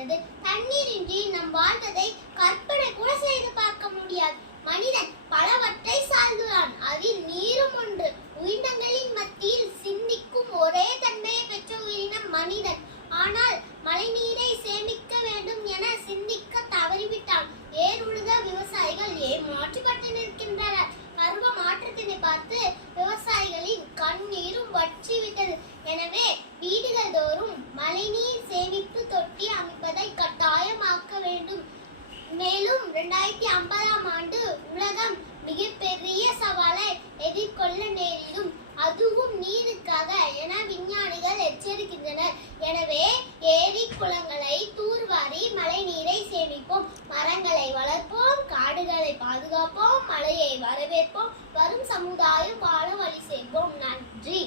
வருகிறது. தண்ணீரின்றி நம் வாழ்வதை கற்பனை கூட செய்து பார்க்க முடியாது. மனிதன் பலவற்றை சார்ந்துள்ளான், அதில் நீரும் ஒன்று. உயிரினங்களின் மத்தியில் சிந்திக்கும் ஒரே தன்மையை பெற்ற உயிரினம் மனிதன். ஆனால் மழைநீரை சேமிக்க வேண்டும் என சிந்திக்க தவறிவிட்டான். ஏர் உழுத விவசாயிகள் ஏமாற்றப்பட்டு நிற்கின்றனர். பருவ மாற்றத்தினை பார்த்து விவசாயிகளின் கண்ணீரும் வற்றி விட்டது. எனவே வீடுகள் தோறும் மழைநீர் சேமிப்பு தொட்டி அமைப்பதை கட்டாயமாக்க வேண்டும். மேலும் 2050ஆம் ஆண்டு உலகம் மிகப்பெரிய சவாலை எதிர்கொள்ள நேரிடும், அதுவும் நீருக்காக என விஞ்ஞானிகள் எச்சரிக்கின்றனர். எனவே ஏரி குளங்களை தூர்வாரி மழை நீரை சேமிப்போம், மரங்களை வளர்ப்போம், காடுகளை பாதுகாப்போம், மழையை வரவேற்போம், வரும் சமுதாயம் வாழ வழி செய்வோம். நன்றி.